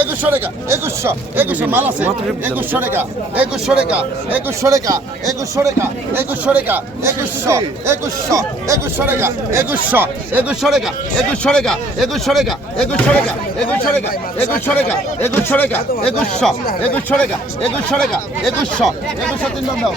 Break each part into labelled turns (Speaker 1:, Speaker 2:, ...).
Speaker 1: একুশশো টাকা একুশশো একুশশো মাল আছে একুশশো টাকা একুশশো টাকা একুশশো টাকা একুশশো টাকা একুশশো টাকা একুশশো একুশশো একুশশো টাকা একুশশো একুশশো টাকা একুশশো টাকা একুশশো টাকা একুশশো টাকা একুশশো টাকা একুশশো টাকা একুশশো টাকা একুশশো একুশশো টাকা একুশশো টাকা একুশশো একুশশো তিন দাও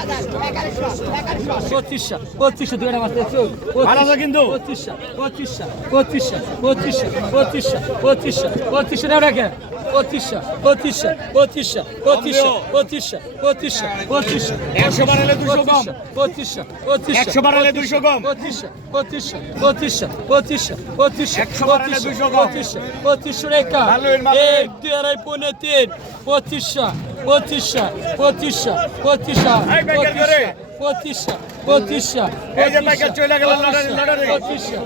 Speaker 2: পঁচিশশো পঁচিশশো দুই টাকা
Speaker 3: কিন্তু।
Speaker 2: পঁচিশশো পঁচিশশো পঁচিশশো পঁচিশশো পঁচিশশো পঁচিশশো পঁচিশশো টাকা রাখে পঁচিশশো পঁচিশশো পঁচিশশো পঁচিশশো পঁচিশশো পঁচিশশো পঁচিশশো
Speaker 3: একশো বাড়ালে দুশো কম।
Speaker 2: পঁচিশশো পঁচিশশো
Speaker 3: একশো বাড়ালে দুশো কম।
Speaker 2: পঁচিশশো পঁচিশশো পঁচিশশো পঁচিশশো পঁচিশশো
Speaker 3: একশো বাড়ালে দুশো।
Speaker 2: পঁচিশশো পঁচিশশো রেখা। এক দুই আড়াই পৌনে তিন পঁচিশশো পঁচিশশো পঁচিশশো পঁচিশশো
Speaker 3: করে।
Speaker 2: পঁচিশশো পঁচিশশো
Speaker 3: এই যে পাইকার চলে গেল লটারি, লটারি।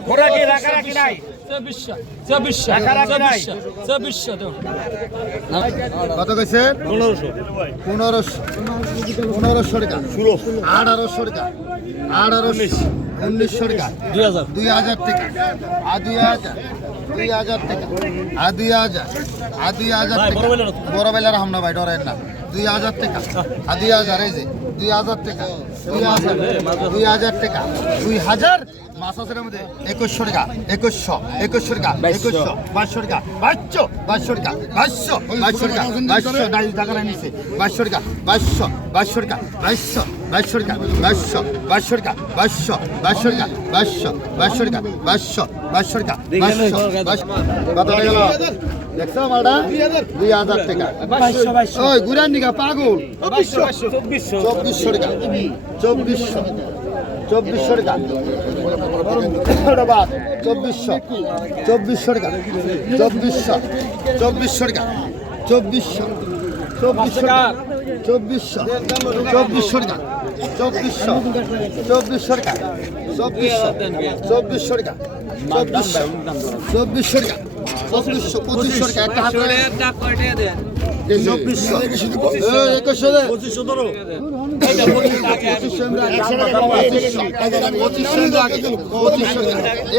Speaker 3: ঘোড়া কি রাখা রাখি নাই?
Speaker 1: কত কইছে?
Speaker 3: পনেরোশো।
Speaker 1: পনেরোশো পনেরোশো টাকা। আঠারোশো টাকা। আঠারোশো উনিশশো টাকা
Speaker 2: দুই হাজার।
Speaker 1: দুই হাজার টাকা। আর দুই হাজার। দুই হাজার টাকা। আর দুই হাজার। আর দুই হাজার টাকা।
Speaker 2: বড় বেলার
Speaker 1: হামনা ভাই ডরেন না। দুই হাজার টাকা। আর দুই হাজার এই যে দুই হাজার টাকা। দুই হাজার। দুই হাজার টাকা। দুই হাজার। মাছ আছে মধ্যে। একুশশো টাকা। একুশশো। একুশশো টাকা। একুশশো। বাইশশো টাকা। বাইশশো। বাইশশো টাকা। বাইশশো। বাইশশো টাকা। বাইশশো। টাকা বাইশশো টাকা। বাইশশো। বাইশশো টাকা। বাইশশো। বাইশশো টাকা বাইশশো বাইশশো টাকা বাইশশো বাইশশো টাকা বাইশশো বাইশশো টাকা বাইশশো বাইশশো টাকা বাইশশো কত টাকা গেল দেখছ মালটা? দুই হাজার টাকা। ওই গুড়ার নিকা পাগল।
Speaker 2: চব্বিশশো
Speaker 1: টাকা। চব্বিশশো। চব্বিশশো টাকা। ওটা বাদ। চব্বিশশো। চব্বিশশো টাকা। চব্বিশশো। চব্বিশশো টাকা। চব্বিশশো। চব্বিশশো টাকা। চব্বিশশো। চব্বিশশো টাকা। চব্বিশশো চব্বিশশো টাকা চব্বিশশো চব্বিশশো টাকা চব্বিশশো চব্বিশশো টাকা চব্বিশশো পঁচিশশো টাকা একটা হাত চব্বিশশো একুশশো পঁচিশশো ধরো।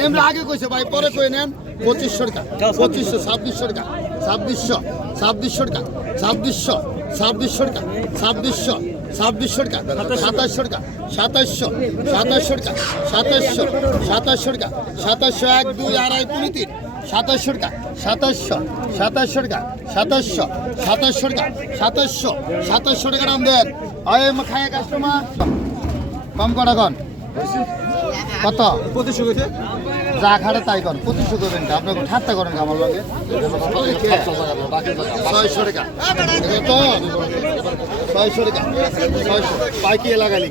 Speaker 1: এমরা আগে কইছে ভাই পরে কই নেন পঁচিশশো টাকা পঁচিশশো ছাব্বিশশো টাকা ছাব্বিশশো ছাব্বিশশো টাকা ছাব্বিশশো ছাব্বিশশো টাকা ছাব্বিশশো ছাব্বিশশো টাকা সাতাশশো টাকা সাতাশশো সাতাশশো টাকা সাতাশশো সাতাশশো টাকা সাতাশশো এক দুই আড়াই কুড়ি তিন সাতাশশো টাকা সাতাশশো সাতাশশো টাকা সাতাশশো সাতাশশো টাকা সাতাশশো সাতাশশো টাকা দাম দেন আয় খায় কাস্টমার কম করা কত পঁচিশশো যা খাটে তাই কর পঁচিশশো করবেন আপনাকে ঠাট্টা করেন আমার লগে? ছয়শো টাকা। ছয়শো টাকা। ছয়শো। পাইকি লাগালি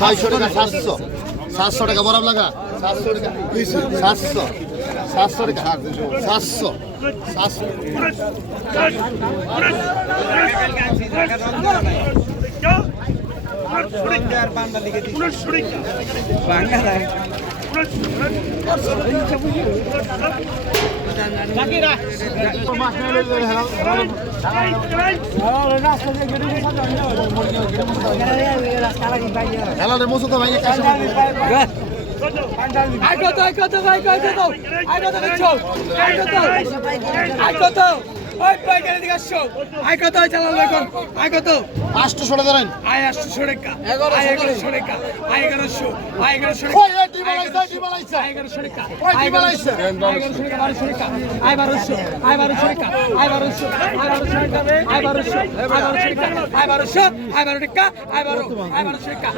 Speaker 1: ছয়শো টাকা, সাতশো। সাতশো টাকা বরাব লাগা? সাতশো সাতশো। সাতশো টাকা। সাতশো। সাতশো। খেলাটা মতো তো ভাই
Speaker 2: আই কত আই কত আই কত আই কত চল আই কত আই কত ওই পাইকারি দিকে আসো আই কত চালালো এখন। আই কত?
Speaker 1: পাঁচটা সরে ধরেন
Speaker 2: আসছো এগারোশো রেখা আই এগারোশো আই এগারোশো
Speaker 1: ওই এই কি। কি
Speaker 2: আই এগারোশো রেখা
Speaker 1: ওই কি বানাইছে
Speaker 2: আই এগারোশো রেখা বারোশো আই বারোশো আই বারোশো আই বারোশো আই বারোশো আই বারোশো আই বারোশো আই বারোশো আই বারো রেখা আই বারো আই বারোশো রেখা